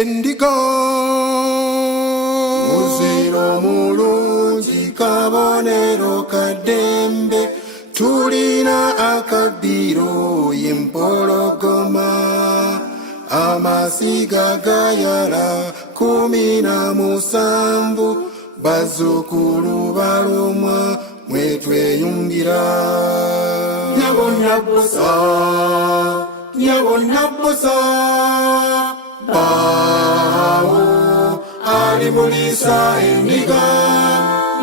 Endigo muziro mulungi kabonero kadembe tulina akabiro yempologoma amasiga gayala 17 bazzukulu balumwa mwetweyungira nyabonna bosa bawo ali mulisa endiga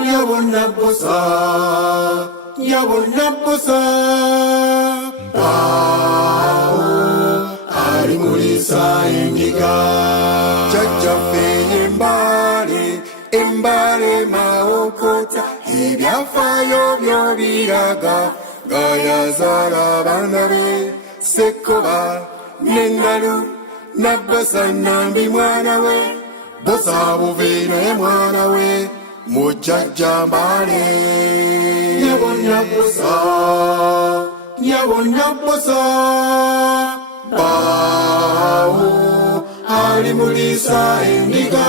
nyabonna bosa bawo ali mulisa endiga jajjaffe embale maokota ebyafaayo byo biraga gayazaala abaana be Sekoba nengalu nabasa nambi mwana we bosa buvina ye mwana we mujjajja mbale nyabonna bosa bawo ali mulisa endiga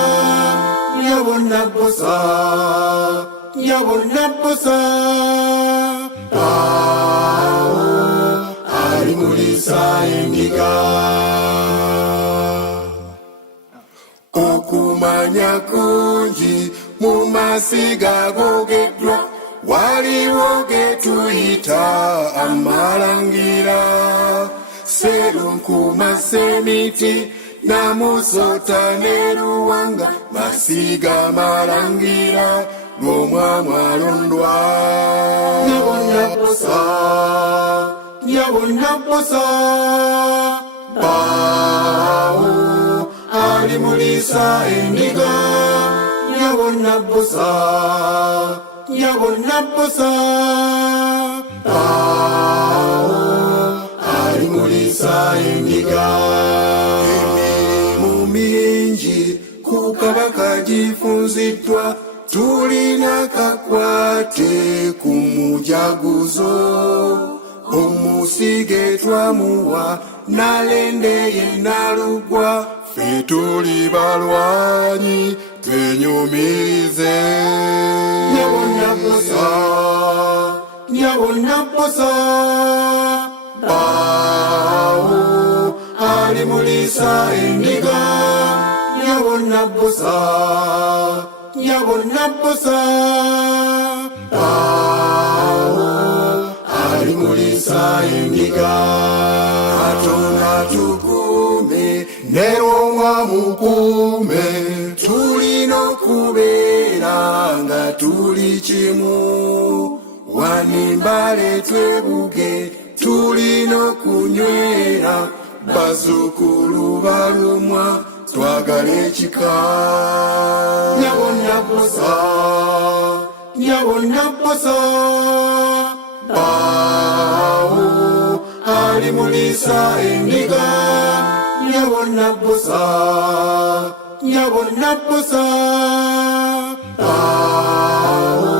nyabonna bosa bawo ali mulisa endiga okumanya kungi mu masiga gogeddwa waliwo getuyita amalangira serunkuma semiti namusota ne luwanga masiga malangira lw'omwamwa alondwa nyabonna bosa bawo ali mulisa endiga nyabonna bosa bawo ali mulisa endiga emirimu mingi ku kabaka gifunziddwa tulina kakwate ku mujaguzo omusige twamuwa nalendeye nalugwa ffe tuli balwanyi twenyumirize nyabonna bosa bawo ali mulisa endiga nyabonna bosa bawo ali mulisa endiga Katonda tukume neromwa mukume tulina okubeera nga tuli kimu wanimbale twebuge tulina okunywera bazzukulu balumwa twagala ekika nyabonna bosa bawo ali mulisa endiga nyabonna bosa bawo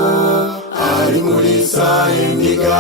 ali mulisa endiga